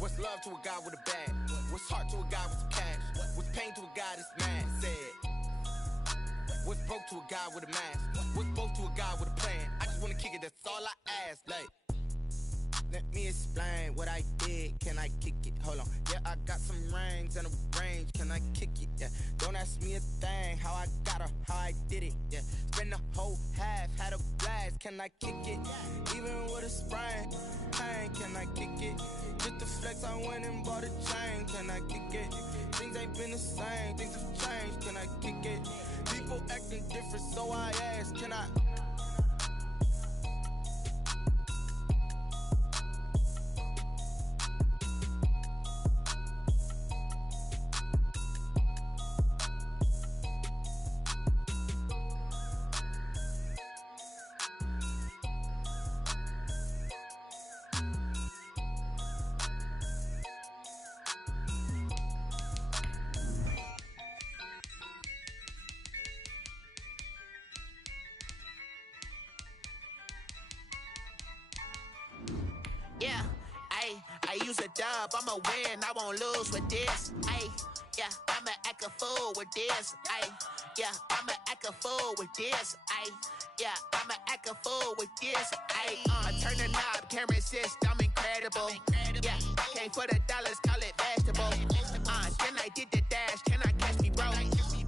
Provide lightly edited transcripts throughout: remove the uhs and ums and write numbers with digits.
What's love to a guy with a bag? What's heart to a guy with some cash? What's pain to a guy that's mad? Said. What's broke to a guy with a mask? What's broke to a guy with a plan? I just wanna kick it, that's all I ask. Like, let me explain what I did. Can I kick it? Hold on. Yeah, I got some rings and a range. Can I kick it? Yeah. Don't ask me a thing. How I got her, how I did it. Yeah. Spend the whole half, had a blast. Can I kick it? Even with a sprain. Pain, can I kick it? Just the flex, I went and bought a chain. Can I kick it? Things ain't been the same. Things have changed. Can I kick it? People acting different, so I ask. Can I? Yeah, I use a dub, I'ma win, I won't lose with this. Yeah, I'ma act a fool with this. Yeah, I'ma act a fool with this. Yeah, I'ma act a fool with this. I turn the knob, can't resist, I'm incredible. Yeah, came for the dollars, call it vegetable. Then I did the dash, can I catch me, bro?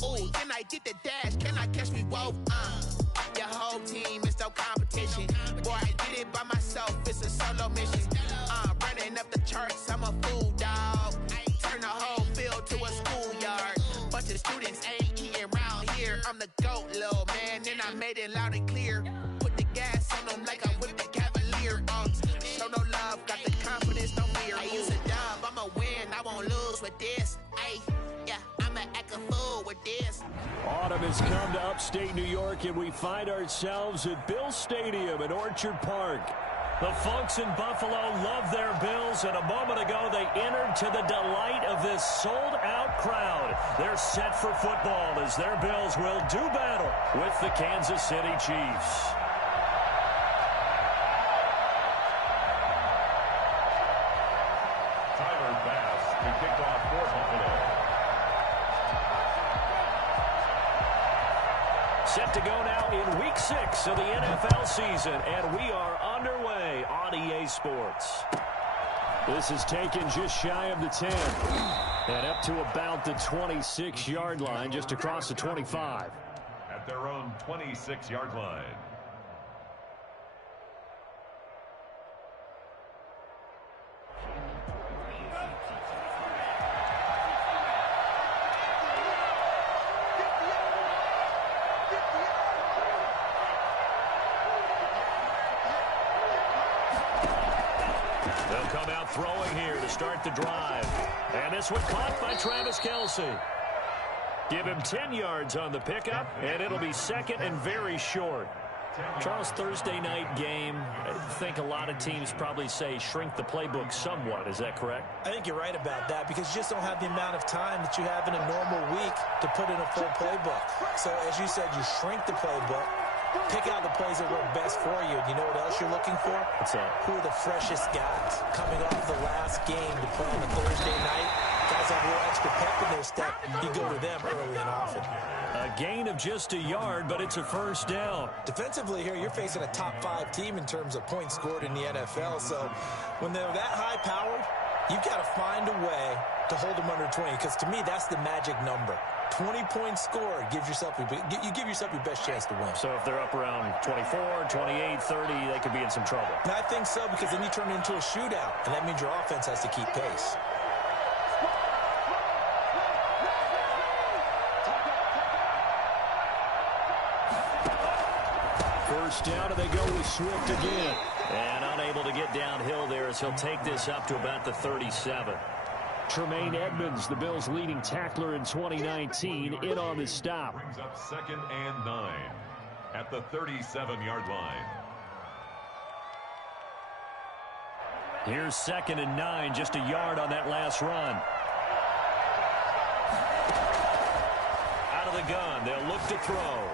Ooh, then I did the dash, can I catch me, whoa? Your whole team is no competition. Boy, I did it by myself, it's a solo mission. Running up the charts, I'm a fool, dog. Turn the whole field to a schoolyard. Bunch of students ain't eating round here. I'm the GOAT, little man, and I made it loud and clear. Put the gas on them like I whipped the Cavalier. Show no love, got the confidence, no fear. I use a dub, I'ma win, I won't lose with this. Yeah, I'ma act a fool with this. Autumn has come to upstate New York, and we find ourselves at Bills Stadium in Orchard Park. The Funks in Buffalo love their Bills, and a moment ago they entered to the delight of this sold-out crowd. They're set for football as their Bills will do battle with the Kansas City Chiefs. Tyler Bass to kick off for Buffalo. Set to go now in Week 6 of the NFL season, and we are underway on EA Sports. This is taken just shy of the 10, and up to about the 26-yard line, just across the 25. At their own 26-yard line. They'll come out throwing here to start the drive. And this one caught by Travis Kelce. Give him 10 yards on the pickup, and it'll be second and very short. Charles, Thursday night game, I think a lot of teams probably say shrink the playbook somewhat. Is that correct? I think you're right about that because you just don't have the amount of time that you have in a normal week to put in a full playbook. So, as you said, you shrink the playbook. Pick out the plays that work best for you. And you know what else you're looking for? What's that? Who are the freshest guys coming off the last game to play on a Thursday night? Guys have a little extra pep in their step. You go to them early and often. A gain of just a yard, but it's a first down. Defensively here, you're facing a top-5 team in terms of points scored in the NFL. So when they're that high-powered, you've got to find a way to hold them under 20. Because to me, that's the magic number. 20 points scored gives yourself you give yourself your best chance to win. So if they're up around 24, 28, 30, they could be in some trouble. And I think so because then you turn it into a shootout, and that means your offense has to keep pace. First down, and they go with Swift again. And unable to get downhill there as he'll take this up to about the 37. Tremaine Edmonds, the Bills' leading tackler in 2019, in on the stop. Brings up 2nd and 9 at the 37-yard line. Here's 2nd and 9, just a yard on that last run. Out of the gun, they'll look to throw.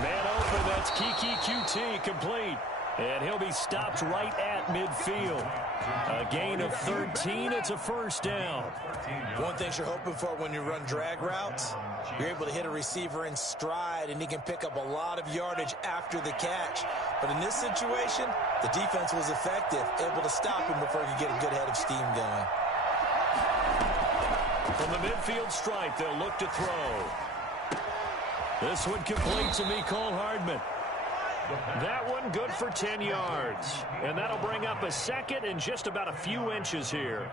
Man open, that's Kiki QT, complete. And he'll be stopped right at midfield. A gain of 13. It's a first down. One thing you're hoping for when you run drag routes, you're able to hit a receiver in stride, and he can pick up a lot of yardage after the catch. But in this situation, the defense was effective, able to stop him before he could get a good head of steam going. From the midfield stripe, they'll look to throw. This one complete to Mecole Hardman. That one good for 10 yards. And that'll bring up a second and just about a few inches here.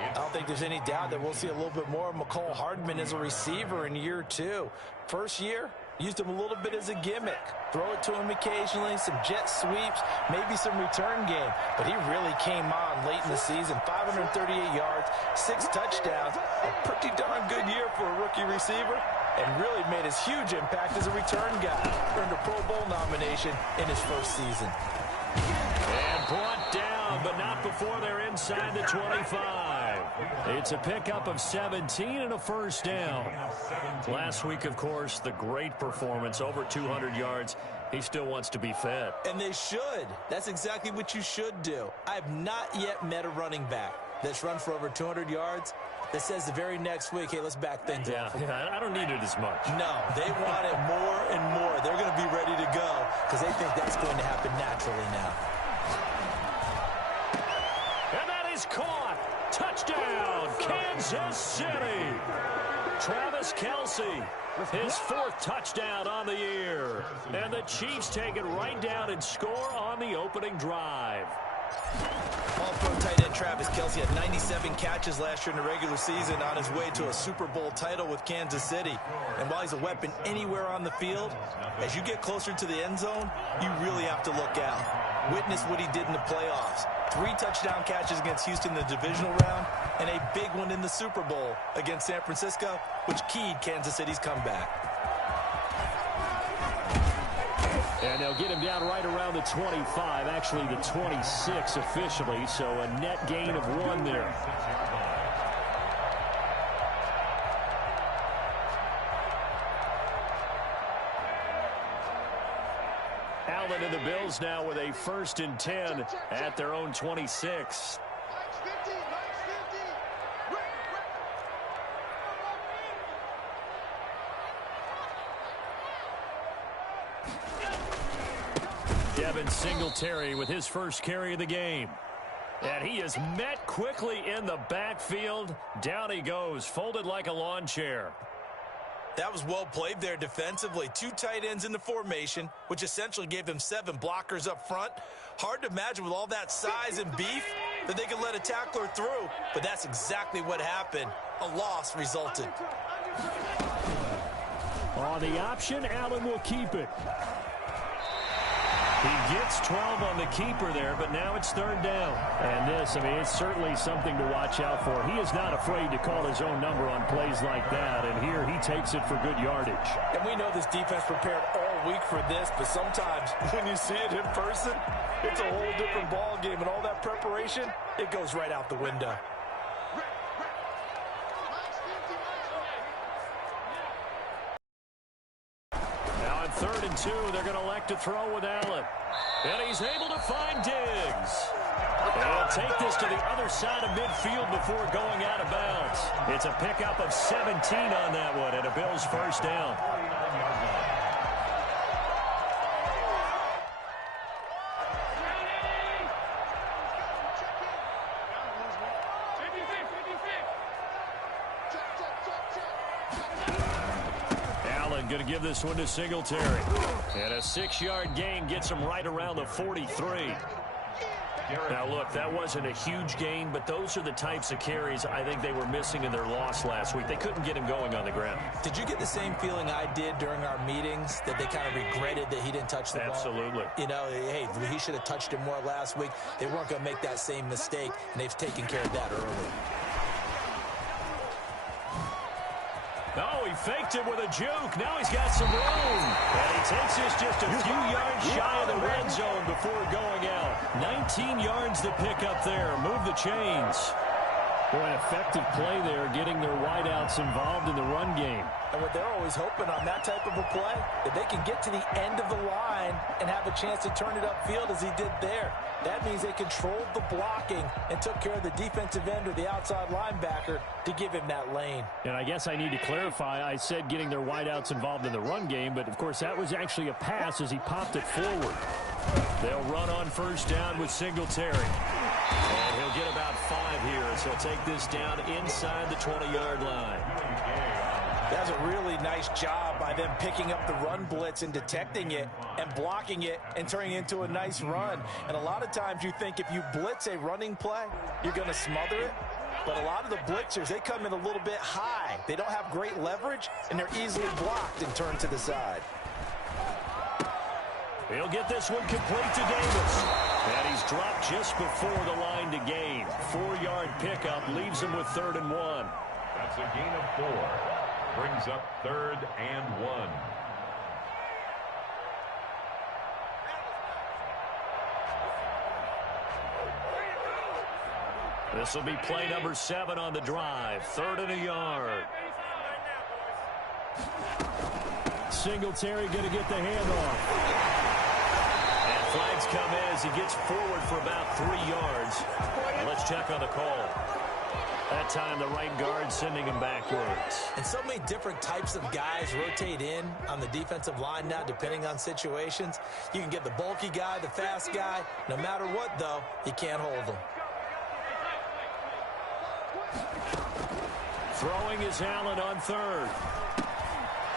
I don't think there's any doubt that we'll see a little bit more of Mecole Hardman as a receiver in year 2. First year, used him a little bit as a gimmick. Throw it to him occasionally, some jet sweeps, maybe some return game. But he really came on late in the season. 538 yards, 6 touchdowns. A pretty darn good year for a rookie receiver. And really made his huge impact as a return guy. Earned a Pro Bowl nomination in his first season. And brought down, but not before they're inside the 25. It's a pickup of 17 and a first down. Last week, of course, the great performance, over 200 yards. He still wants to be fed. And they should. That's exactly what you should do. I have not yet met a running back that's run for over 200 yards that says the very next week, hey, let's back things up. Yeah, I don't need it as much. No, they want it more and more. They're going to be ready to go because they think that's going to happen naturally now. And that is caught. Touchdown, Kansas City. Travis Kelce, his 4th touchdown on the year. And the Chiefs take it right down and score on the opening drive. All-pro tight end Travis Kelce had 97 catches last year in the regular season on his way to a Super Bowl title with Kansas City. And while he's a weapon anywhere on the field, as you get closer to the end zone, you really have to look out. Witness what he did in the playoffs. 3 touchdown catches against Houston in the divisional round, and a big one in the Super Bowl against San Francisco, which keyed Kansas City's comeback. And they'll get him down right around the 25, actually the 26 officially, so a net gain of 1 there. Allen and the Bills now with a 1st and 10 at their own 26. Devin Singletary with his first carry of the game. And he is met quickly in the backfield. Down he goes, folded like a lawn chair. That was well played there defensively. 2 tight ends in the formation, which essentially gave them 7 blockers up front. Hard to imagine with all that size and beef that they could let a tackler through, but that's exactly what happened. A loss resulted. On the option, Allen will keep it. He gets 12 on the keeper there, but now it's 3rd down. And this, it's certainly something to watch out for. He is not afraid to call his own number on plays like that, and here he takes it for good yardage. And we know this defense prepared all week for this, but sometimes when you see it in person, it's a whole different ball game, and all that preparation, it goes right out the window. Now on 3rd and 2, they're going to elect to throw with Allen. And he's able to find Diggs. And he'll take this to the other side of midfield before going out of bounds. It's a pickup of 17 on that one, and a Bills 1st down. Going to give this one to Singletary. And a 6-yard gain gets him right around the 43. Now, look, that wasn't a huge gain, but those are the types of carries I think they were missing in their loss last week. They couldn't get him going on the ground. Did you get the same feeling I did during our meetings, that they kind of regretted that he didn't touch the ball? Absolutely. You know, hey, he should have touched it more last week. They weren't going to make that same mistake, and they've taken care of that early. Oh, he faked it with a juke. Now he's got some room. And he takes this just a few yards shy of the red zone before going out. 19 yards to pick up there. Move the chains. Boy, an effective play there, getting their wideouts involved in the run game. And what they're always hoping on that type of a play, that they can get to the end of the line and have a chance to turn it upfield as he did there. That means they controlled the blocking and took care of the defensive end or the outside linebacker to give him that lane. And I guess I need to clarify, I said getting their wideouts involved in the run game, but of course that was actually a pass as he popped it forward. They'll run on first down with Singletary. And he'll get about 5 here as he'll take this down inside the 20-yard line. That's a really nice job by them picking up the run blitz and detecting it and blocking it and turning it into a nice run. And a lot of times you think if you blitz a running play, you're going to smother it. But a lot of the blitzers, they come in a little bit high. They don't have great leverage, and they're easily blocked and turned to the side. He'll get this one complete to Davis. And he's dropped just before the line to gain. 4-yard pickup leaves him with 3rd and 1. That's a gain of 4. Brings up 3rd and 1. This will be play number 7 on the drive. 3rd and a yard. Singletary going to get the handoff. And flags come in as he gets forward for about 3 yards. And let's check on the call. That time the right guard sending him backwards. And so many different types of guys rotate in on the defensive line now, depending on situations. You can get the bulky guy, the fast guy. No matter what, though, you can't hold them. Throwing is Allen on 3rd.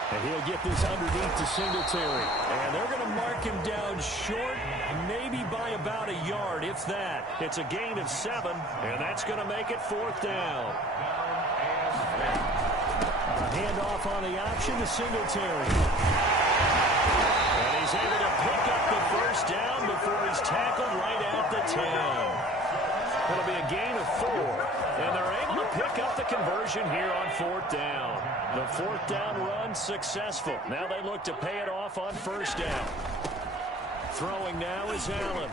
And he'll get this underneath to Singletary. And they're going to mark him down short, maybe by about a yard, if that. It's a gain of 7, and that's going to make it 4th down. A handoff on the option to Singletary. And he's able to pick up the 1st down before he's tackled right at the 10. It'll be a gain of 4, and they're able to pick up the conversion here on 4th down. The 4th down run successful. Now they look to pay it off on 1st down. Throwing now is Allen,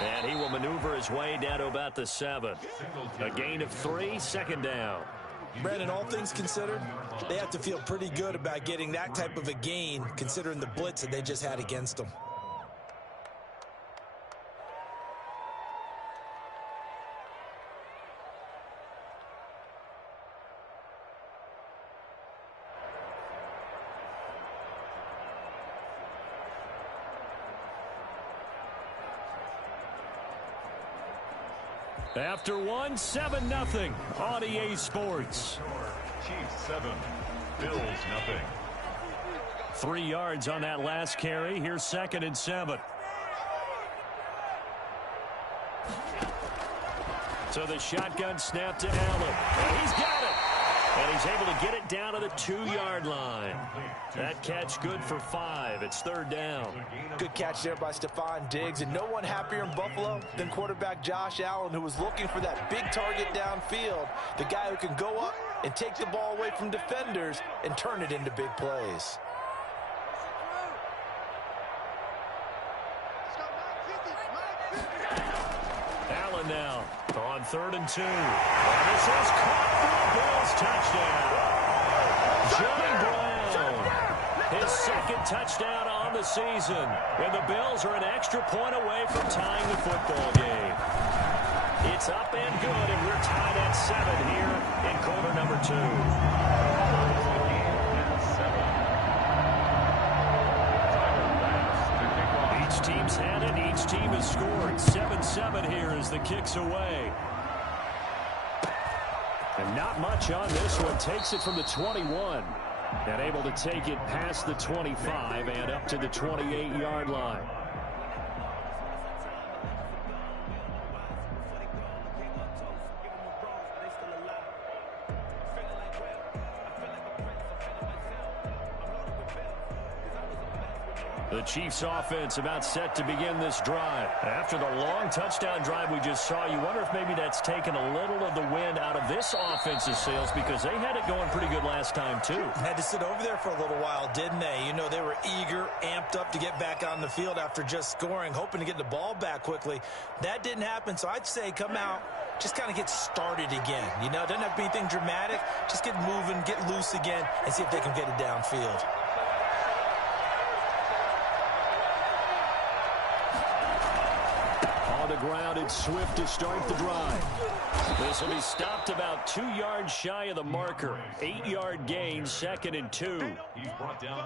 and he will maneuver his way down to about the 7. A gain of 3, 2nd down. Brandon, all things considered, they have to feel pretty good about getting that type of a gain, considering the blitz that they just had against them. After 1, 7-0 on EA Sports. Chiefs 7, Bills 0. 3 yards on that last carry. Here's 2nd and 7. So the shotgun snap to Allen. And he's got it. And he's able to get it down to the 2-yard line. That catch good for 5. It's 3rd down. Good catch there by Stephon Diggs, and no one happier in Buffalo than quarterback Josh Allen, who was looking for that big target downfield, the guy who can go up and take the ball away from defenders and turn it into big plays. Allen now on 3rd and 2. And this is caught for a Bills touchdown. Johnny Brown, his 2nd touchdown on the season. And the Bills are an extra point away from tying the football game. It's up and good, and we're tied at 7 here in quarter number 2. Each team's had it. Each team has scored. 7-7 here as the kick's away. And not much on this one. Takes it from the 21. And able to take it past the 25 and up to the 28-yard line. The Chiefs offense about set to begin this drive. After the long touchdown drive we just saw, you wonder if maybe that's taken a little of the wind out of this offense's sails because they had it going pretty good last time too. Had to sit over there for a little while, didn't they? You know, they were eager, amped up to get back on the field after just scoring, hoping to get the ball back quickly. That didn't happen, so I'd say come out, just kind of get started again. You know, it doesn't have to be anything dramatic. Just get moving, get loose again, and see if they can get it downfield. The ground, it's Swift to start the drive. This will be stopped about 2 yards shy of the marker. 8-yard gain, 2nd and 2.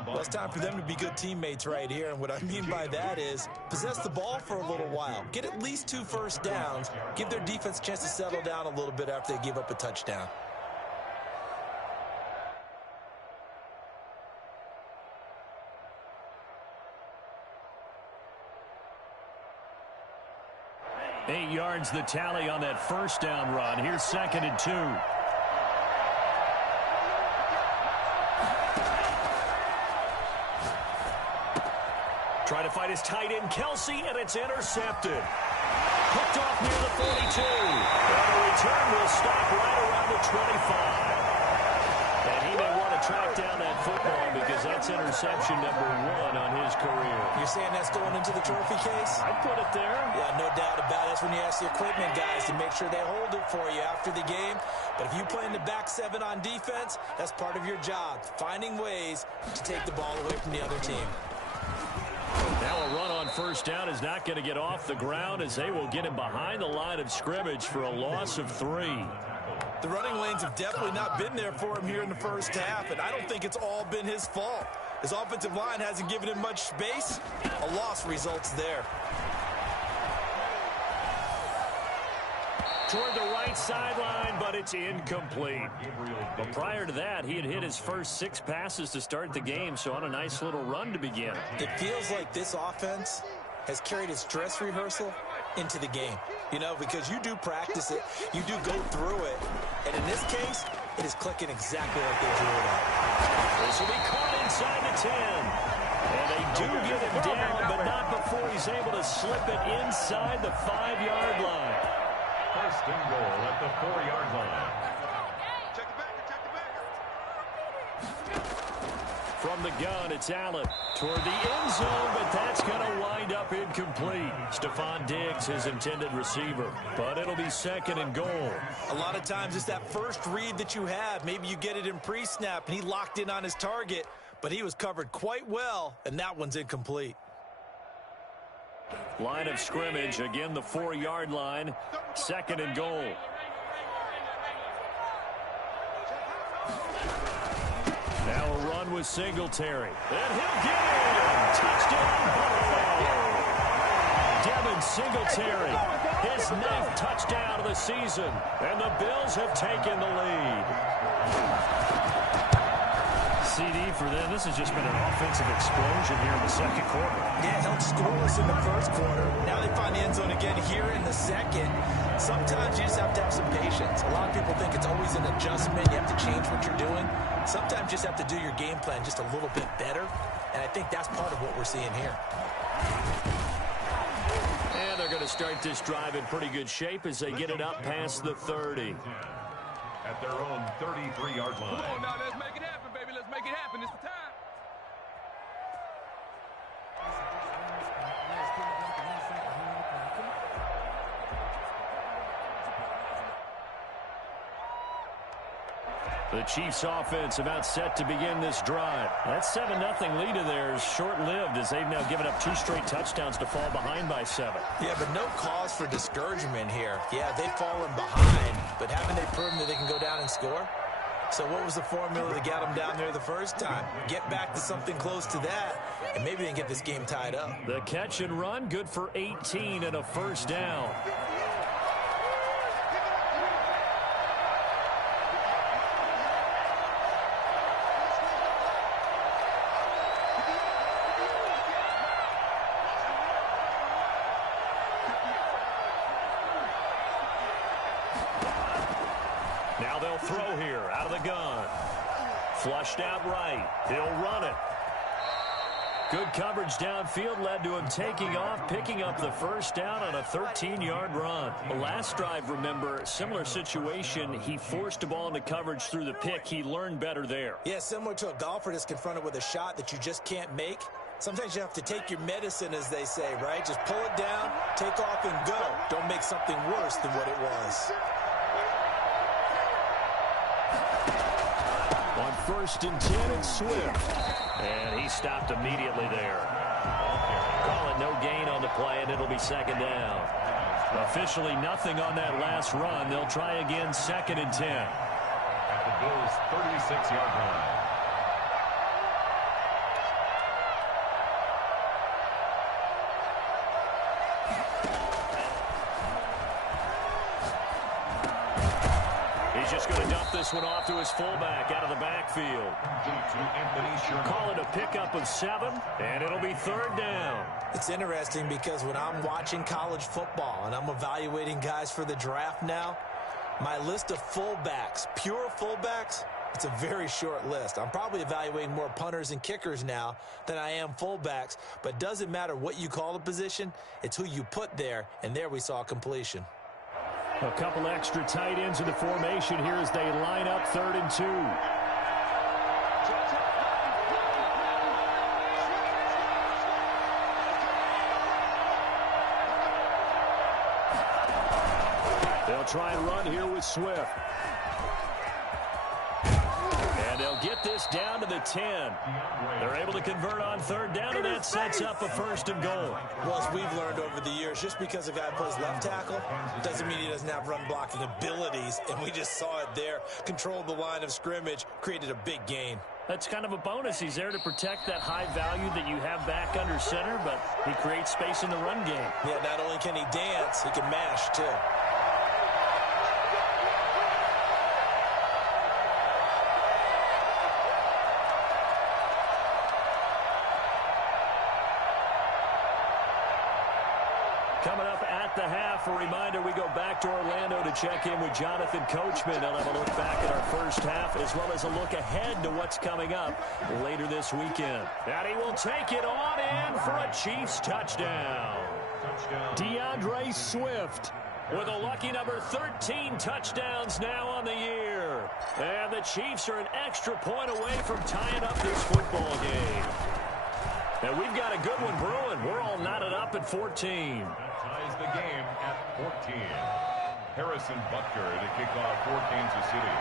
Well, it's time for them to be good teammates right here, and what I mean by that is possess the ball for a little while. Get at least 2 first downs. Give their defense a chance to settle down a little bit after they give up a touchdown. Eight yards the tally on that first down run. Here's 2nd and 2. Try to fight his tight end, Kelsey, and it's intercepted. Hooked off near the 42. And the return will stop right around the 25. And he may want to track down that football because that's interception number 1 on his career. You're saying that's going into the trophy case? I'd put it there. Yeah, no doubt about it. That's when you ask the equipment guys to make sure they hold it for you after the game. But if you play in the back 7 on defense, that's part of your job, finding ways to take the ball away from the other team. Now a run on first down is not going to get off the ground as they will get him behind the line of scrimmage for a loss of 3. The running lanes have definitely not been there for him here in the first half, and I don't think it's all been his fault. His offensive line hasn't given him much space. A loss results there. Toward the right sideline, but it's incomplete. But prior to that, he had hit his first 6 passes to start the game, so on a nice little run to begin. It feels like this offense has carried its dress rehearsal into the game. You know, because you do practice it, you do go through it, and in this case, it is clicking exactly like they drew it up. This will be caught inside the 10. And they do get him down, but not before he's able to slip it inside the 5-yard line. First and goal at the 4-yard line. From the gun, it's Allen toward the end zone, but that's going to wind up incomplete. Stephon Diggs, his intended receiver, but it'll be 2nd and goal. A lot of times it's that first read that you have. Maybe you get it in pre-snap, and he locked in on his target, but he was covered quite well, and that one's incomplete. Line of scrimmage, again the 4-yard line, 2nd and goal. Now a run with Singletary. And he'll get in! Touchdown, Buffalo! Devin Singletary, his 9th touchdown of the season. And the Bills have taken the lead. CD for them. This has just been an offensive explosion here in the second quarter. Yeah, held scoreless in the first quarter. Now they find the end zone again here in the second. Sometimes you just have to have some patience. A lot of people think it's always an adjustment. You have to change what you're doing. Sometimes you just have to do your game plan just a little bit better. And I think that's part of what we're seeing here. And they're going to start this drive in pretty good shape as they get it up past the 30. At their own 33-yard line. Come on now, let's make it happen, baby. Let's make it happen. It's the time. The Chiefs offense about set to begin this drive. That 7-0 lead of theirs short-lived as they've now given up 2 straight touchdowns to fall behind by 7. Yeah, but no cause for discouragement here. Yeah, they've fallen behind, but haven't they proven that they can go down and score? So what was the formula that got them down there the first time? Get back to something close to that, and maybe they can get this game tied up. The catch and run, good for 18 and a first down. Now they'll throw here out of the gun. Flushed out right. He'll run it. Good coverage downfield led to him taking off, picking up the first down on a 13-yard run. The last drive, remember, similar situation. He forced a ball into coverage through the pick. He learned better there. Yeah, similar to a golfer that's confronted with a shot that you just can't make. Sometimes you have to take your medicine, as they say, right? Just pull it down, take off, and go. Don't make something worse than what it was. On 1st and 10, it's Swift. And he stopped immediately there. Call it no gain on the play, and it'll be 2nd down. Officially nothing on that last run. They'll try again 2nd and 10. At the Bills' 36-yard line. He's just going to dump this one off to his fullback out of the backfield. Call it a pickup of 7, and it'll be 3rd down. It's interesting because when I'm watching college football and I'm evaluating guys for the draft now, my list of fullbacks, pure fullbacks, it's a very short list. I'm probably evaluating more punters and kickers now than I am fullbacks, but it doesn't matter what you call the position, it's who you put there, and there we saw completion. A couple extra tight ends in the formation here as they line up 3rd and 2. They'll try and run here with Swift. And they'll get this down to the 10. They're able to convert on 3rd down, and that sets up a 1st and goal. Well, as we've learned over the years, just because a guy plays left tackle doesn't mean he doesn't have run blocking abilities, and we just saw it there. Controlled the line of scrimmage, created a big gain. That's kind of a bonus. He's there to protect that high value that you have back under center, but he creates space in the run game. Yeah, not only can he dance, he can mash, too. Coming up at the half, a reminder, we go back to Orlando to check in with Jonathan Coachman. They'll have a look back at our first half as well as a look ahead to what's coming up later this weekend. And he will take it on in for a Chiefs touchdown. DeAndre Swift with a lucky number 13 touchdowns now on the year. And the Chiefs are an extra point away from tying up this football game. And we've got a good one brewing. We're all knotted up at 14. That ties the game at 14. Harrison Butker to kick off for Kansas City.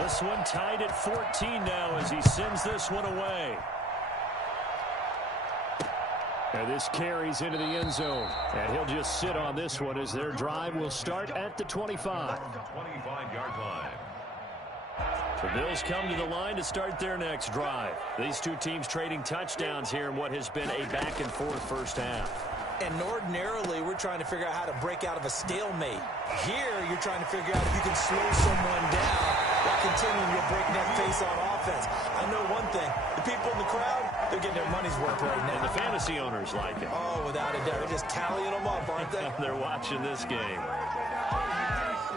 This one tied at 14 now as he sends this one away. And this carries into the end zone. And he'll just sit on this one as their drive will start at the 25. 25-yard line. The Bills come to the line to start their next drive. These two teams trading touchdowns here in what has been a back-and-forth first half. And ordinarily, we're trying to figure out how to break out of a stalemate. Here, you're trying to figure out if you can slow someone down while continuing your breakneck pace on offense. I know one thing. The people in the crowd, they're getting their money's worth right now. And the fantasy owners like it. Oh, without a doubt. They're just tallying them up, aren't they? They're watching this game.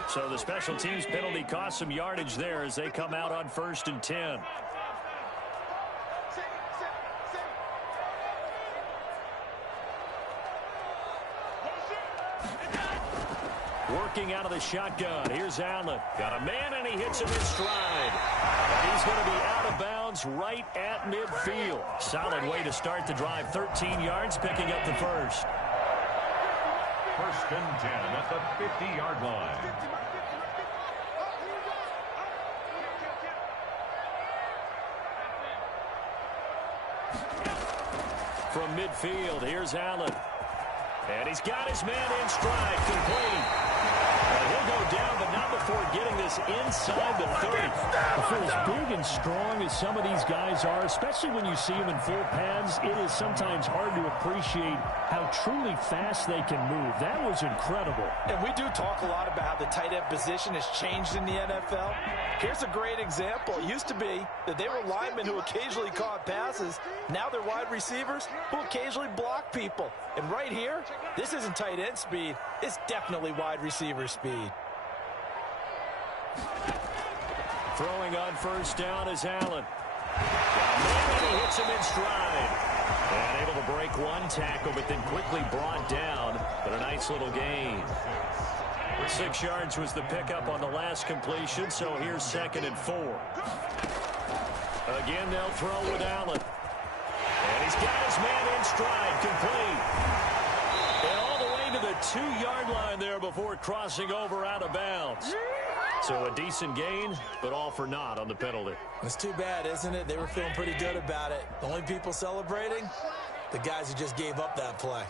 So the special teams penalty cost some yardage there as they come out on 1st and 10. Working out of the shotgun. Here's Allen. Got a man, and he hits him in stride. And he's going to be out of bounds right at midfield. Solid way to start the drive. 13 yards, picking up the first. 1st and 10 at the 50-yard line. From midfield, here's Allen. And he's got his man in stride, complete. And he'll go down, but not before getting this inside the 30. For as big and strong as some of these guys are, especially when you see them in full pads, it is sometimes hard to appreciate how truly fast they can move. That was incredible. And we do talk a lot about how the tight end position has changed in the NFL. Here's a great example. It used to be that they were linemen who occasionally caught passes. Now they're wide receivers who occasionally block people. And right here, this isn't tight end speed. It's definitely wide receiver speed. Throwing on first down is Allen. And he hits him in stride. And able to break one tackle, but then quickly brought down. But a nice little gain. 6 yards was the pickup on the last completion, so here's 2nd and 4. Again, they'll throw with Allen. And he's got his man in stride, complete. And all the way to the 2-yard line there before crossing over out of bounds. So a decent gain, but all for naught on the penalty. It's too bad, isn't it? They were feeling pretty good about it. The only people celebrating, the guys who just gave up that play.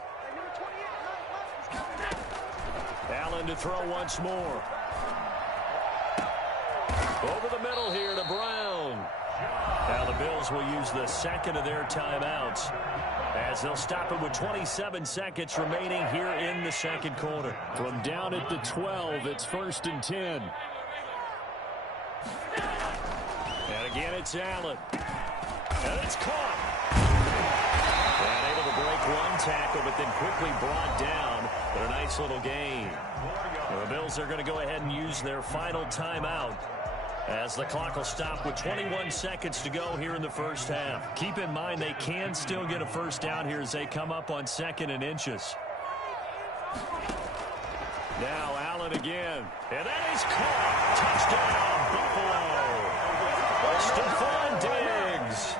Allen to throw once more. Over the middle here to Brown. Now the Bills will use the 2nd of their timeouts as they'll stop it with 27 seconds remaining here in the 2nd quarter. From down at the 12, it's 1st and 10. And again, it's Allen. And it's caught. And able to break one tackle, but then quickly brought down. But a nice little gain. The Bills are going to go ahead and use their final timeout as the clock will stop with 21 seconds to go here in the first half. Keep in mind they can still get a first down here as they come up on 2nd and inches. Now Allen again. And that is caught. Touchdown, Buffalo. Stephon Diggs.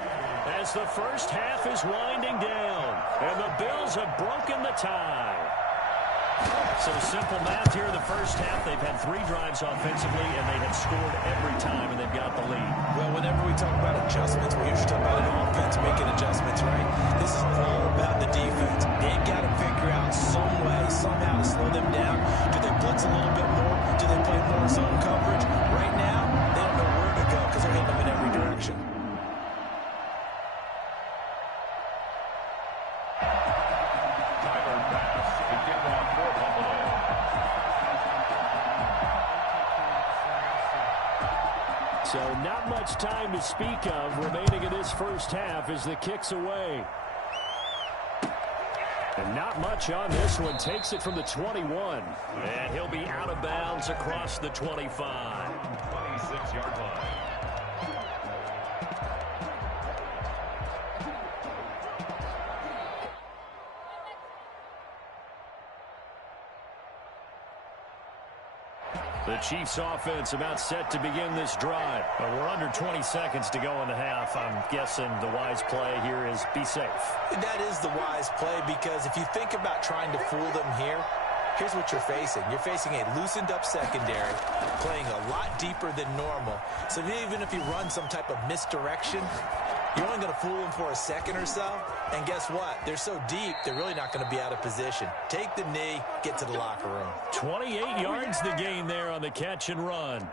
As the first half is winding down. And the Bills have broken the tie. So simple math here in the first half. They've had 3 drives offensively, and they have scored every time, and they've got the lead. Well, whenever we talk about adjustments, we usually talk about an offense making adjustments, right? This is all about the defense. They've got to figure out some way, somehow to slow them down. Do they blitz a little bit more? Do they play more zone coverage? Right now, they don't know where to go because they're hitting them in every direction. So not much time to speak of remaining in this first half as the kick's away. And not much on this one. Takes it from the 21. And he'll be out of bounds across the 25. 26-yard line. The Chiefs offense about set to begin this drive. We're under 20 seconds to go in the half. I'm guessing the wise play here is be safe. That is the wise play because if you think about trying to fool them here, here's what you're facing. You're facing a loosened up secondary, playing a lot deeper than normal. So even if you run some type of misdirection, you're only going to fool them for a second or so. And guess what? They're so deep, they're really not going to be out of position. Take the knee, get to the locker room. 28 yards the gain there on the catch and run.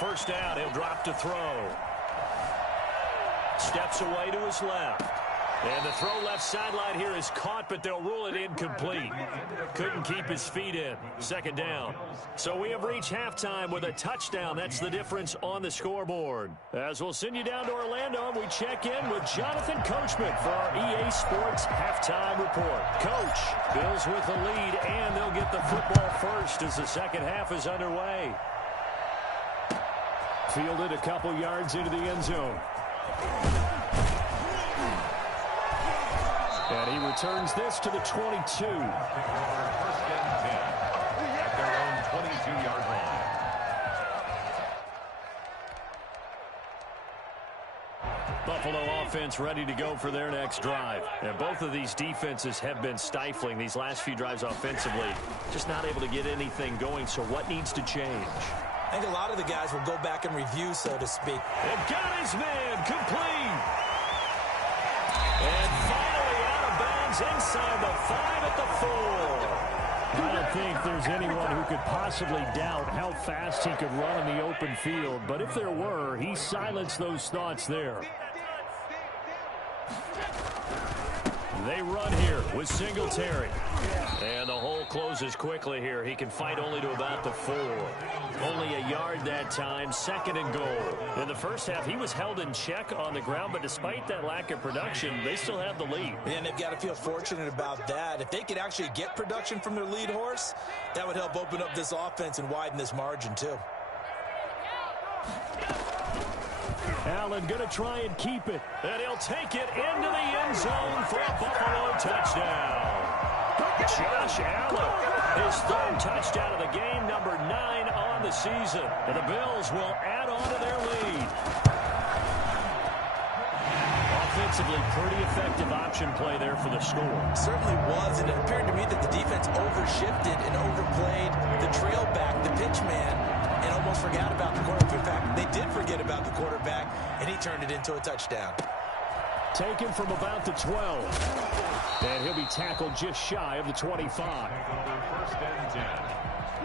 First down, he'll drop to throw. Steps away to his left. And the throw left sideline here is caught, but they'll rule it incomplete. Couldn't keep his feet in. 2nd down. So we have reached halftime with a touchdown. That's the difference on the scoreboard. As we'll send you down to Orlando, and we check in with Jonathan Coachman for our EA Sports Halftime Report. Coach, Bills with the lead, and they'll get the football first as the second half is underway. Fielded a couple yards into the end zone. And he returns this to the 22. First and 10 at their own 22-yard line. Buffalo offense ready to go for their next drive. And both of these defenses have been stifling these last few drives offensively. Just not able to get anything going, so what needs to change? I think a lot of the guys will go back and review, so to speak. And got his man complete. And finally out of bounds inside the 5 at the 4. I don't think there's anyone who could possibly doubt how fast he could run in the open field. But if there were, he silenced those thoughts there. They run here with Singletary. And the hole closes quickly here. He can fight only to about the 4. Only a yard that time, 2nd and goal. In the first half, he was held in check on the ground, but despite that lack of production, they still have the lead. And they've got to feel fortunate about that. If they could actually get production from their lead horse, that would help open up this offense and widen this margin too. Allen going to try and keep it. And he'll take it into the end zone for a Buffalo touchdown. Josh Allen, his 3rd touchdown of the game, number 9 on the season. And the Bills will add on to their lead. Offensively, pretty effective option play there for the score. Certainly was, and it appeared to me that the defense overshifted and overplayed the trail back, the pitch man, and almost forgot about the quarterback. In fact, they did forget about the quarterback, and he turned it into a touchdown. Taken from about the 12. And he'll be tackled just shy of the 25. 1st and 10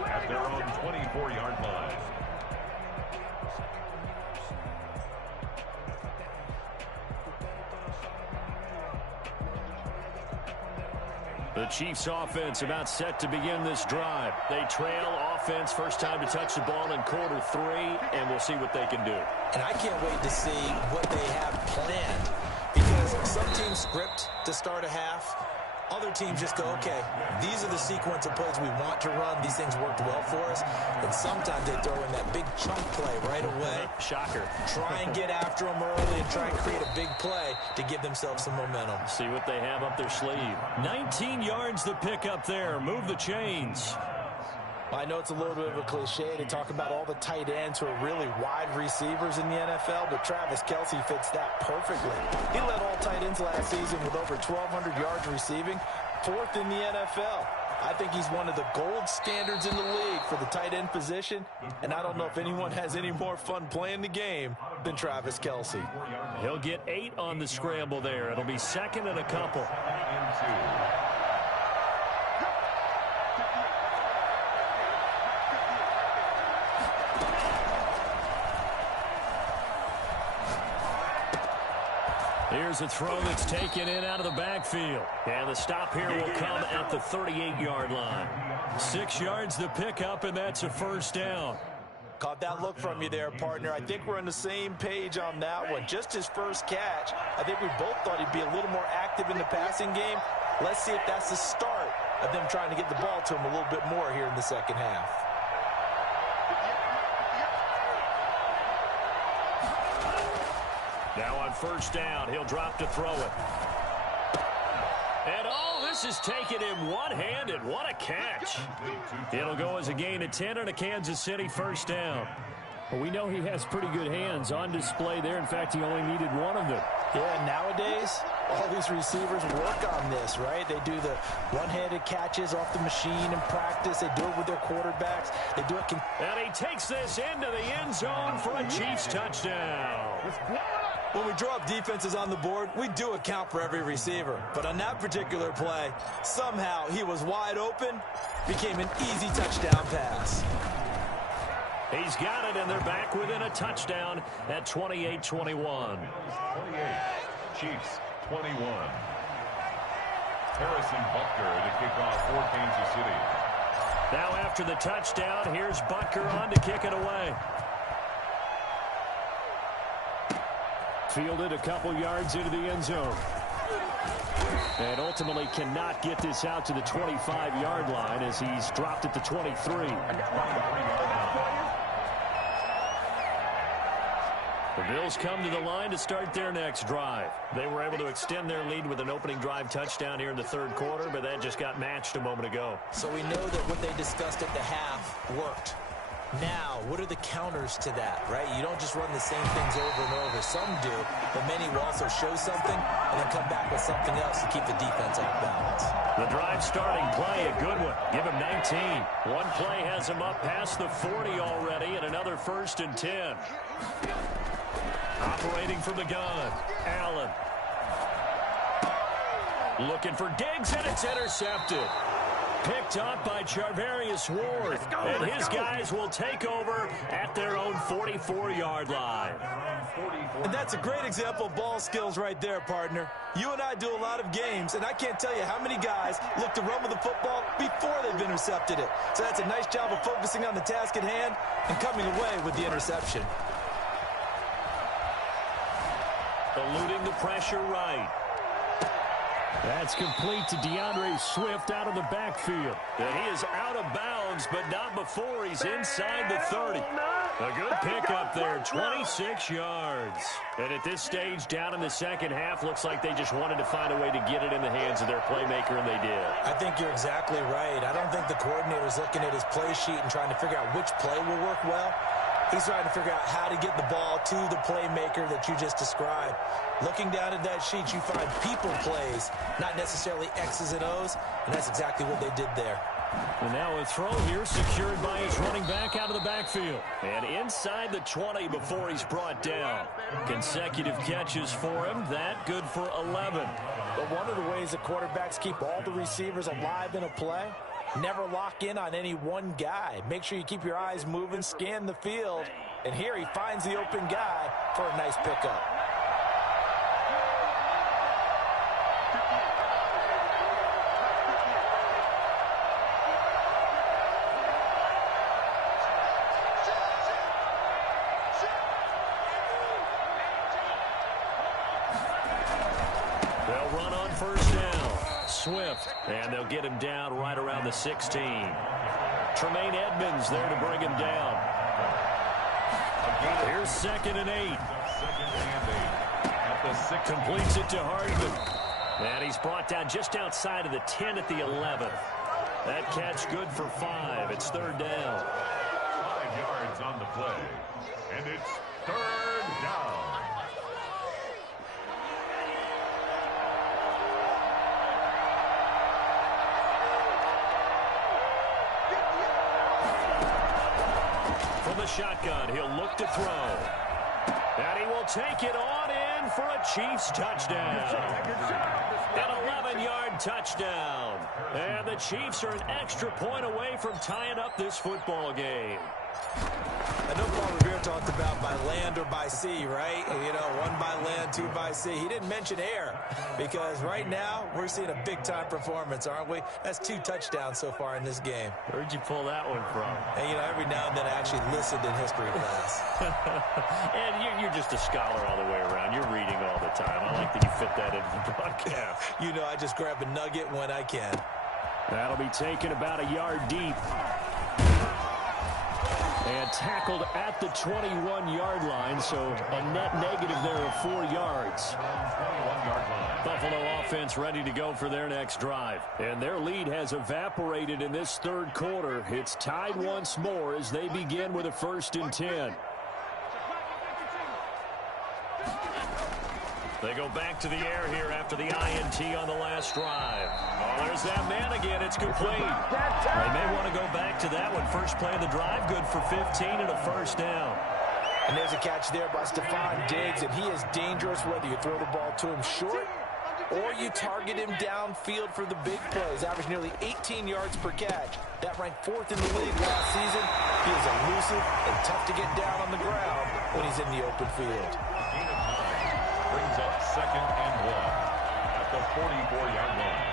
at their own 24-yard line. The Chiefs offense about set to begin this drive. They trail offense, first time to touch the ball in quarter 3, and we'll see what they can do. And I can't wait to see what they have planned, because some teams script to start a half. Other teams just go, okay, these are the sequence of plays we want to run. These things worked well for us. And sometimes they throw in that big chunk play right away. Shocker. Try and get after them early and try and create a big play to give themselves some momentum. See what they have up their sleeve. 19 yards to pick up there. Move the chains. I know it's a little bit of a cliche to talk about all the tight ends who are really wide receivers in the NFL, but Travis Kelce fits that perfectly. He led all tight ends last season with over 1,200 yards receiving, 4th in the NFL. I think he's one of the gold standards in the league for the tight end position, and I don't know if anyone has any more fun playing the game than Travis Kelce. He'll get 8 on the scramble there. It'll be 2nd and a couple. Here's a throw that's taken in out of the backfield. And the stop here will come at the 38-yard line. 6 yards to pick up, and that's a 1st down. Caught that look from you there, partner. I think we're on the same page on that one. Just his first catch. I think we both thought he'd be a little more active in the passing game. Let's see if that's the start of them trying to get the ball to him a little bit more here in the second half. Now on 1st down, he'll drop to throw it. And this is taken in one-handed. What a catch. It'll go as a gain of 10 and a Kansas City 1st down. Well, we know he has pretty good hands on display there. In fact, he only needed one of them. Yeah, nowadays, all these receivers work on this, right? They do the one-handed catches off the machine in practice. They do it with their quarterbacks. They do it. And he takes this into the end zone for a Chiefs touchdown. When we draw up defenses on the board, we do account for every receiver. But on that particular play, somehow he was wide open, became an easy touchdown pass. He's got it, and they're back within a touchdown at 28-21. 28, Chiefs 21. Harrison Butker to kick off for Kansas City. Now after the touchdown, here's Butker on to kick it away. Fielded a couple yards into the end zone. And ultimately cannot get this out to the 25-yard line as he's dropped at the 23. The Bills come to the line to start their next drive. They were able to extend their lead with an opening drive touchdown here in the 3rd quarter, but that just got matched a moment ago. So we know that what they discussed at the half worked. Now, what are the counters to that, right? You don't just run the same things over and over. Some do, but many will also show something and then come back with something else to keep the defense off balance. The drive starting play, a good one. Give him 19. One play has him up past the 40 already, and another 1st and 10. Operating from the gun, Allen. Looking for Diggs, and it's intercepted. Picked up by Charvarius Ward. And his guys will take over at their own 44-yard line. And that's a great example of ball skills right there, partner. You and I do a lot of games, and I can't tell you how many guys look to run with the football before they've intercepted it. So that's a nice job of focusing on the task at hand and coming away with the interception. Eluding the pressure right. That's complete to DeAndre Swift out of the backfield. And he is out of bounds, but not before he's inside the 30. A good pickup there, 26 yards. And at this stage, down in the second half, looks like they just wanted to find a way to get it in the hands of their playmaker, and they did. I think you're exactly right. I don't think the coordinator's looking at his play sheet and trying to figure out which play will work well. He's trying to figure out how to get the ball to the playmaker that you just described. Looking down at that sheet, you find people plays, not necessarily X's and O's, and that's exactly what they did there. And now a throw here secured by his running back out of the backfield. And inside the 20 before he's brought down. Consecutive catches for him. That good for 11. But one of the ways that quarterbacks keep all the receivers alive in a play, never lock in on any one guy. Make sure you keep your eyes moving, scan the field. And here he finds the open guy for a nice pickup. They'll run on first down. Swift, and they'll get him down right around the 16. Tremaine Edmonds there to bring him down. Here's 2nd and 8. Completes it to Hardman. And he's brought down just outside of the 10 at the 11. That catch good for 5. It's 3rd down. 5 yards on the play. And it's 3rd down. From the shotgun, he'll look to throw. And he will take it on in for a Chiefs touchdown. An 11-yard touchdown. And the Chiefs are an extra point away from tying up this football game. I know Paul Revere talked about by land or by sea, right? You know, 1 by land, 2 by sea. He didn't mention air because right now we're seeing a big-time performance, aren't we? That's 2 touchdowns so far in this game. Where'd you pull that one from? And, you know, every now and then I actually listened in history class. And you're just a scholar all the way around. You're reading all the time. I like that you fit that into the broadcast. You know, I just grab a nugget when I can. That'll be taken about a yard deep. And tackled at the 21-yard line, so a net negative there of 4 yards. 21-yard line. Buffalo offense ready to go for their next drive. And their lead has evaporated in this 3rd quarter. It's tied once more as they begin with a 1st and 10. They go back to the air here after the INT on the last drive. Oh, there's that man again. It's complete. They may want to go back to that one. First play of the drive, good for 15 and a 1st down. And there's a catch there by Stephon Diggs, and he is dangerous whether you throw the ball to him short or you target him downfield for the big plays. Average nearly 18 yards per catch. That ranked 4th in the league last season. He is elusive and tough to get down on the ground when he's in the open field. Brings up 2nd and 1 at the 44-yard line.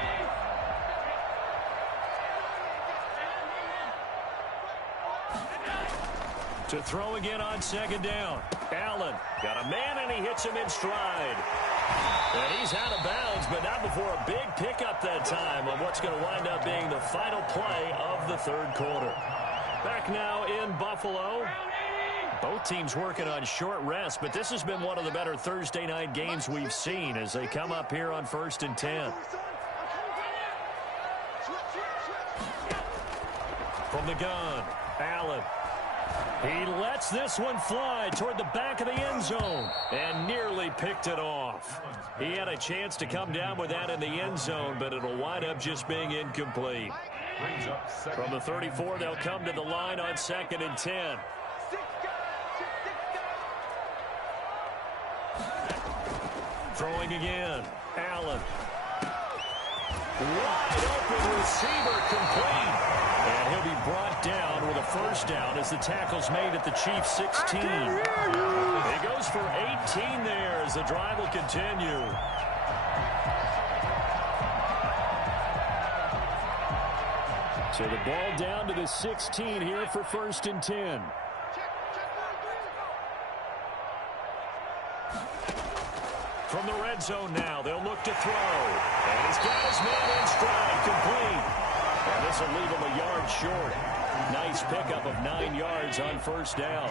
To throw again on 2nd down. Allen got a man, and he hits him in stride. And he's out of bounds, but not before a big pickup that time on what's going to wind up being the final play of the 3rd quarter. Back now in Buffalo. Both teams working on short rest, but this has been one of the better Thursday night games we've seen as they come up here on 1st and 10. From the gun, Allen. He lets this one fly toward the back of the end zone and nearly picked it off. He had a chance to come down with that in the end zone, but it'll wind up just being incomplete. From the 34, they'll come to the line on 2nd and 10. Throwing again, Allen. Wide open receiver complete. And he'll be brought down with a first down as the tackle's made at the Chiefs' 16. He goes for 18 there as the drive will continue. So the ball down to the 16 here for 1st and 10. From the red zone now, they'll look to throw. And he's got his man in stride, complete. And this will leave him a yard short. Nice pickup of 9 yards on first down.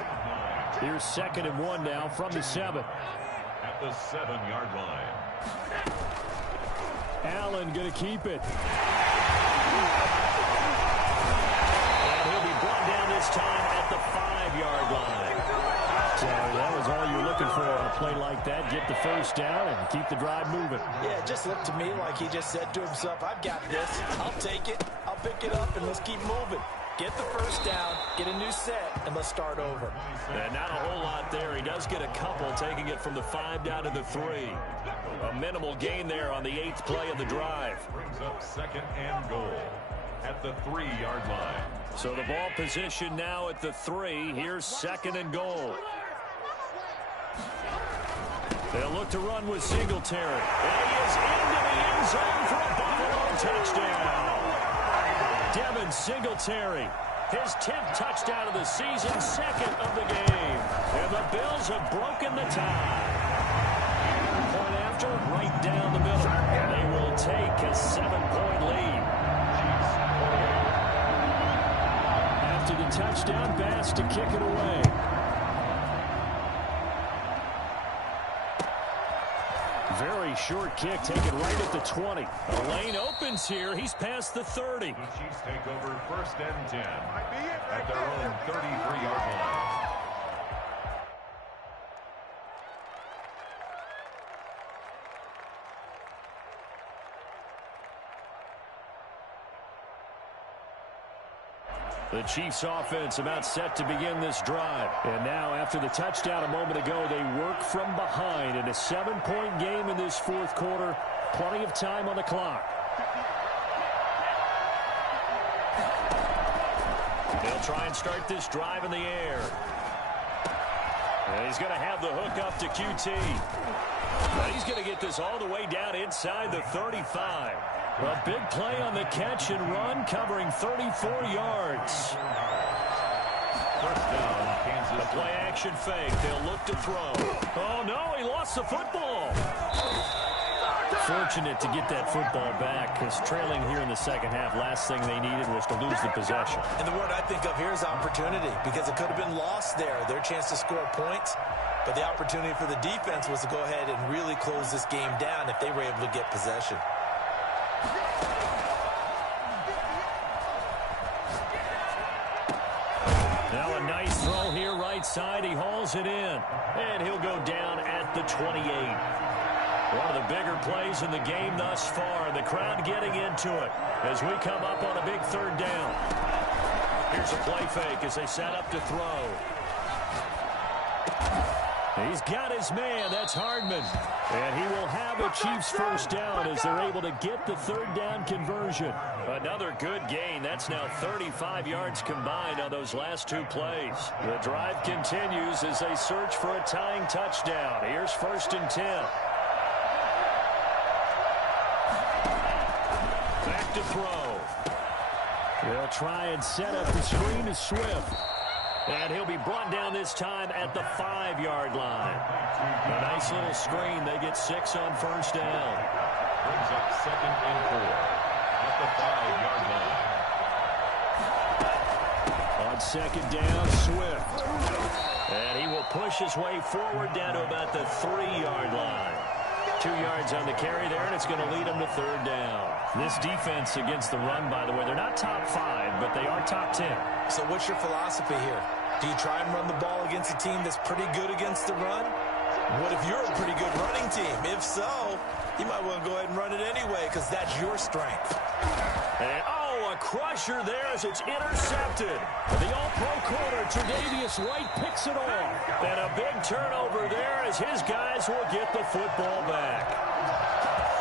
Here's 2nd and 1 now from the 7. At the 7-yard line. Allen going to keep it. And he'll be brought down this time at the 5-yard line. So that was all you're looking for on a play like that. Get the first down and keep the drive moving. Yeah, it just looked to me like he just said to himself, I've got this. I'll take it. I'll pick it up, and let's keep moving. Get the first down, get a new set, and let's start over. And not a whole lot there. He does get a couple, taking it from the 5 down to the 3. A minimal gain there on the 8th play of the drive. Brings up 2nd and goal at the 3-yard line. So the ball position now at the 3. Here's 2nd and goal. They'll look to run with Singletary. And he is into the end zone for a Buffalo touchdown. Devin Singletary, his 10th touchdown of the season, 2nd of the game. And the Bills have broken the tie. Point after, right down the middle. And they will take a 7-point lead. After the touchdown, Bass to kick it away. Very short kick, taken right at the 20. A lane opens here. He's past the 30. The Chiefs take over 1st and 10 at their own 33-yard line. The Chiefs offense about set to begin this drive. And now after the touchdown a moment ago, they work from behind in a 7-point game in this 4th quarter. Plenty of time on the clock. They'll try and start this drive in the air. And he's going to have the hook up to QT. But he's going to get this all the way down inside the 35. A big play on the catch and run, covering 34 yards. First down, Kansas. The play action fake. They'll look to throw. Oh, no, he lost the football. Fortunate to get that football back, because trailing here in the 2nd half, last thing they needed was to lose the possession. And the word I think of here is opportunity, because it could have been lost there, their chance to score points. But the opportunity for the defense was to go ahead and really close this game down if they were able to get possession. Now a nice throw here right side. He hauls it in. And he'll go down at the 28. One of the bigger plays in the game thus far. The crowd getting into it as we come up on a big 3rd down. Here's a play fake as they set up to throw. He's got his man. That's Hardman. And he will have a Chiefs first down as they're able to get the 3rd down conversion. Another good gain. That's now 35 yards combined on those last 2 plays. The drive continues as they search for a tying touchdown. Here's 1st and 10. Back to throw. They'll try and set up the screen to Swift. And he'll be brought down this time at the 5-yard line. A nice little screen. They get 6 on first down. Brings up 2nd and 4 at the 5-yard line. On 2nd down, Swift. And he will push his way forward down to about the 3-yard line. 2 yards on the carry there, and it's going to lead him to 3rd down. This defense against the run, by the way, they're not top 5, but they are top 10. So what's your philosophy here? Do you try and run the ball against a team that's pretty good against the run? What if you're a pretty good running team? If so, you might want to go ahead and run it anyway, because that's your strength. And, a crusher there as it's intercepted. The all-pro corner, Tre'Davious White, picks it off. And a big turnover there as his guys will get the football back.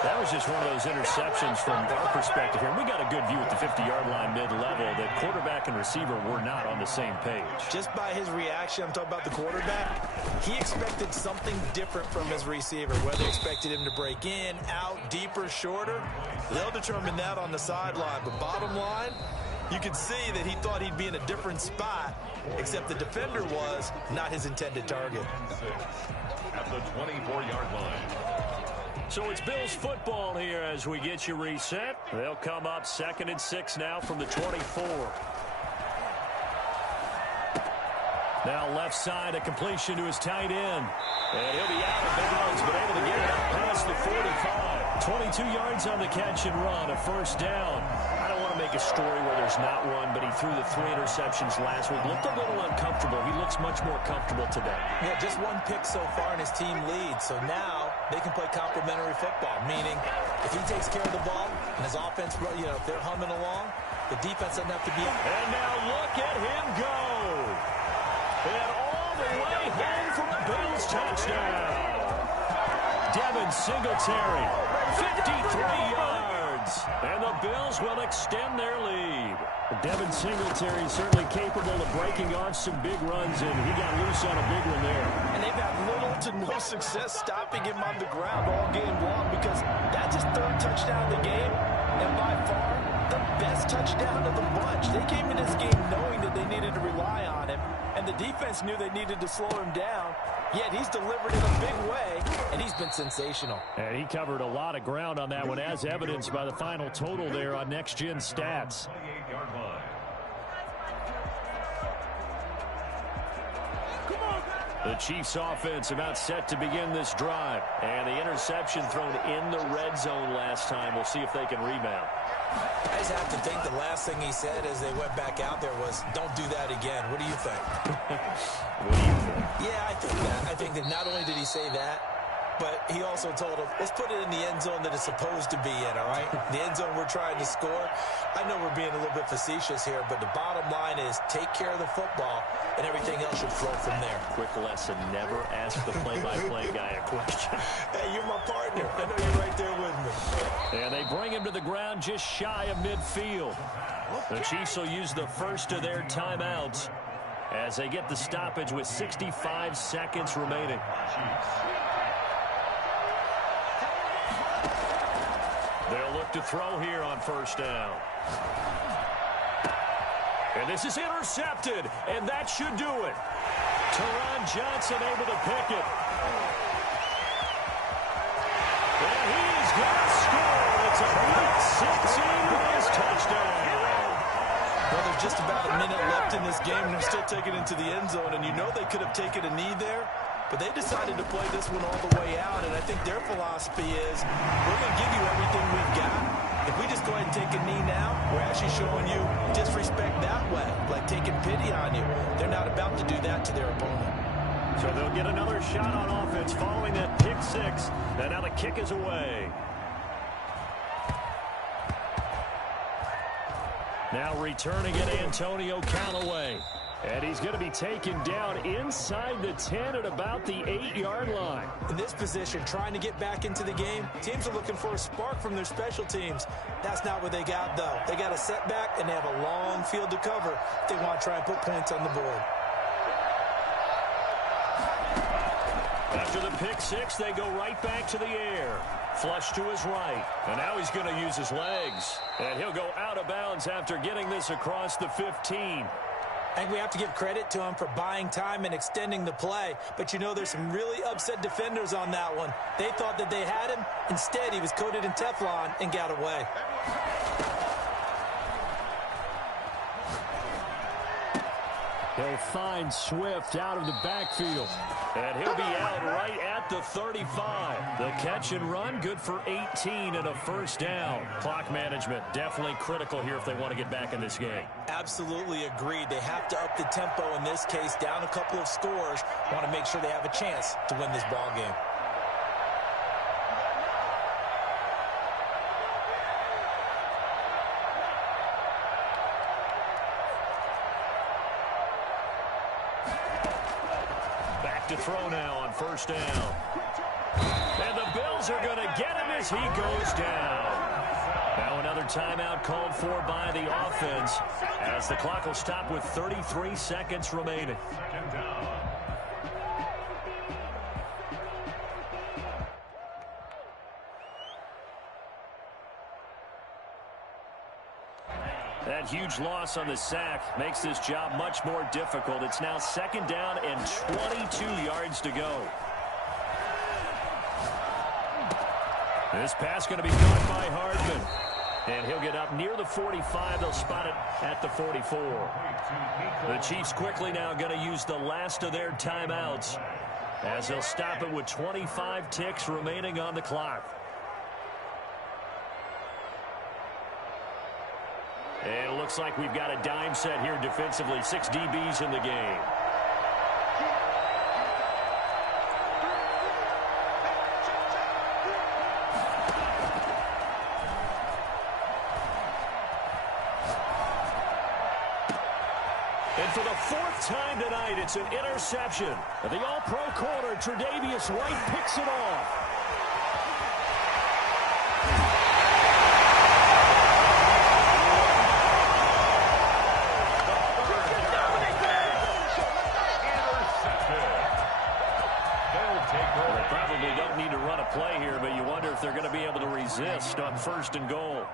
That was just one of those interceptions from our perspective here. We got a good view at the 50-yard line mid-level that quarterback and receiver were not on the same page. Just by his reaction, I'm talking about the quarterback, he expected something different from his receiver, whether he expected him to break in, out, deeper, shorter. They'll determine that on the sideline. But bottom line, you could see that he thought he'd be in a different spot, except the defender was not his intended target. At the 24-yard line. So it's Bills football here as we get you reset. They'll come up 2nd and 6 now from the 24. Now left side, a completion to his tight end. And he'll be out of bounds, but able to get it up past the 45. 22 yards on the catch and run, a first down. I don't want to make a story where there's not one, but he threw the 3 interceptions last week. Looked a little uncomfortable. He looks much more comfortable today. Yeah, just 1 pick so far and his team leads. So now they can play complementary football, meaning if he takes care of the ball and his offense, if they're humming along, the defense doesn't have to be up. And now look at him go. And all the way home for a Bills touchdown. Devin Singletary, 53 yards. And the Bills will extend their lead. Devin Singletary certainly capable of breaking off some big runs, and he got loose on a big one there. And they've had little to no success stopping him on the ground all game long because that's his 3rd touchdown of the game, and by far the best touchdown of the bunch. They came in this game knowing that they needed to rely on him, and the defense knew they needed to slow him down, yet he's delivered in a big way, and he's been sensational. And he covered a lot of ground on that one, as evidenced by the final total there on Next Gen Stats. 28-yard line. The Chiefs offense about set to begin this drive. And the interception thrown in the red zone last time. We'll see if they can rebound. I just have to think the last thing he said as they went back out there was, don't do that again. What do you think? What do you think? Yeah, I think that. I think that not only did he say that, but he also told him, let's put it in the end zone that it's supposed to be in, all right? The end zone we're trying to score. I know we're being a little bit facetious here, but the bottom line is take care of the football, and everything else should flow from there. Quick lesson, never ask the play-by-play guy a question. Hey, you're my partner. I know you're right there with me. And they bring him to the ground just shy of midfield. The Chiefs will use the first of their timeouts as they get the stoppage with 65 seconds remaining. They'll look to throw here on first down. And this is intercepted, and that should do it. Teron Johnson able to pick it. And he's going to score. It's a week 16 with his touchdown. Well, there's just about a minute left in this game, and they're still taking it to the end zone. And you know they could have taken a knee there, but they decided to play this one all the way out. And I think their philosophy is, we're going to give you everything we've got. If we just go ahead and take a knee now, we're actually showing you disrespect that way, like taking pity on you. They're not about to do that to their opponent. So they'll get another shot on offense following that pick six. And now the kick is away. Now returning it, Antonio Callaway. And he's going to be taken down inside the 10 at about the 8-yard line. In this position, trying to get back into the game, teams are looking for a spark from their special teams. That's not what they got, though. They got a setback, and they have a long field to cover if they want to try and put points on the board. After the pick six, they go right back to the air. Flush to his right. And now he's going to use his legs. And he'll go out of bounds after getting this across the 15. I think we have to give credit to him for buying time and extending the play. But, you know, there's some really upset defenders on that one. They thought that they had him. Instead, he was coated in Teflon and got away. He'll find Swift out of the backfield. And he'll be out right at the 35. The catch and run, good for 18 and a first down. Clock management, definitely critical here if they want to get back in this game. Absolutely agreed. They have to up the tempo in this case, down a couple of scores. Want to make sure they have a chance to win this ball game. To throw now on first down. And the Bills are going to get him as he goes down. Now another timeout called for by the offense as the clock will stop with 33 seconds remaining. Second down. That huge loss on the sack makes this job much more difficult. It's now second down and 22 yards to go. This pass going to be caught by Hardman. And he'll get up near the 45. They'll spot it at the 44. The Chiefs quickly now going to use the last of their timeouts as they'll stop it with 25 ticks remaining on the clock. And it looks like we've got a dime set here defensively. 6 DBs in the game. And for the 4th time tonight, it's an interception. The All-Pro corner, Tre'Davious White, picks it off. They probably don't need to run a play here, but you wonder if they're going to be able to resist on 1st and goal.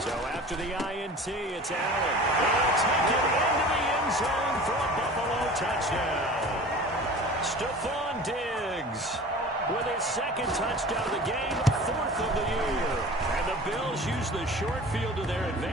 So after the INT, it's Allen. They'll take it into the end zone for a Buffalo touchdown. Stephon Diggs with his 2nd touchdown of the game, 4th of the year. And the Bills use the short field to their advantage.